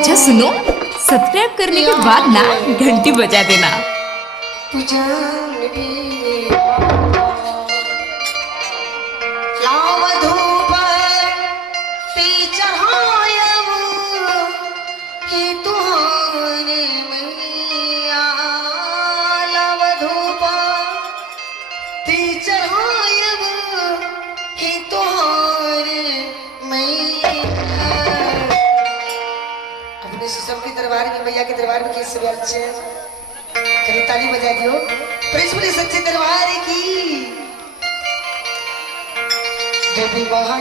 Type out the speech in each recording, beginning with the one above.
अच्छा सुनो, सब्सक्राइब करने के बाद ना घंटी बजा देना। सबके दरबार में, मैया के दरबार में कैसे अच्छे कभी ताली बजा दियो। प्रेस बोले सच्चे दरबार की। देवी वहां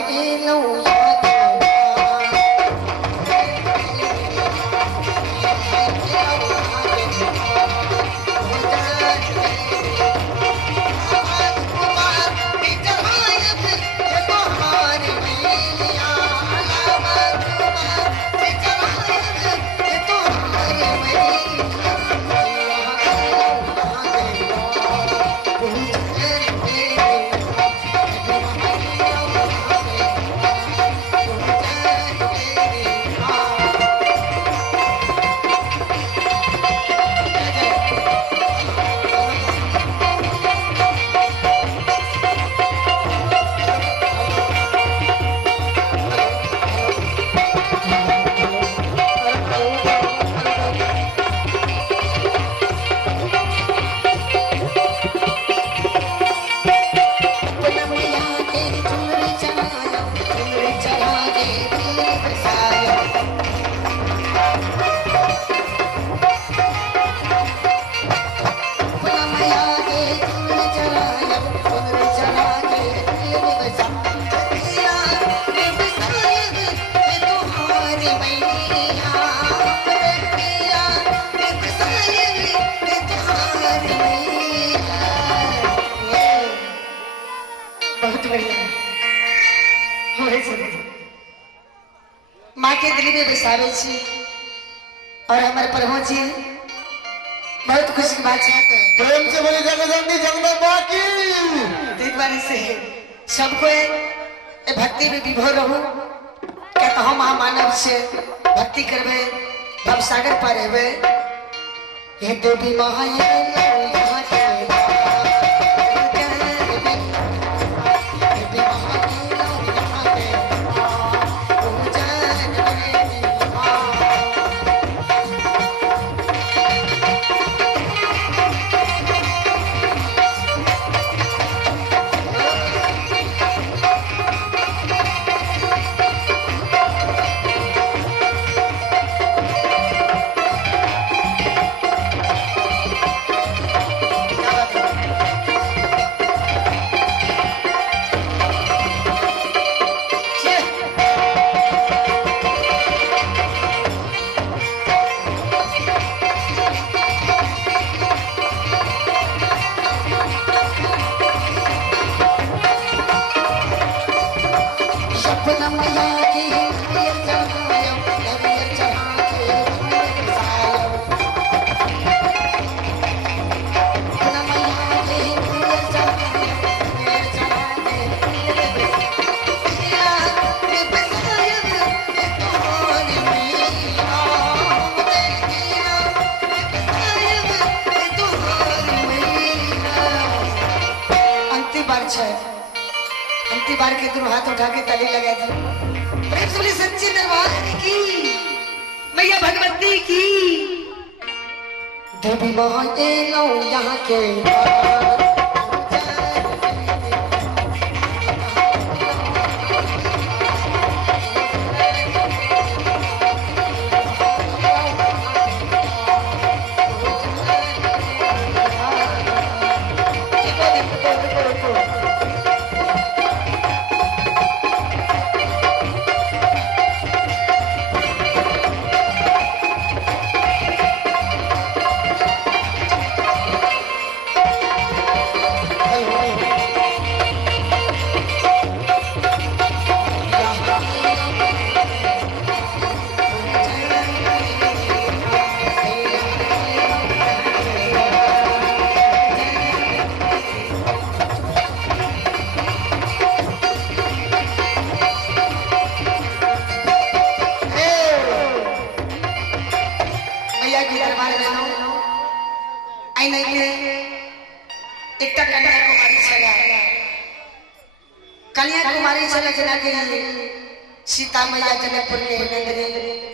माँ के दिल में बसावे छी और हमारे प्रभु जी बहुत खुशी की बात है। प्रेम से बोली जगदम्बी जगदम्बा की। एक बार से सबको भक्ति में विभोर रहू क्या तो हम महामानव से भक्ति करबे भव सागर पर हेबे। हे देवी महाया अंतिम बार के दोनों हाथ उठा के ताली लगा दी। प्रेम से सच्चे दरबार की मैया भगवती की। देवी माँ यहाँ के मैया के दरबार में नो आई नहीं के एकटा कन्याकुमारी चला कन्याकुमारी चला जना के सीता मैया जनकपुर के नगरी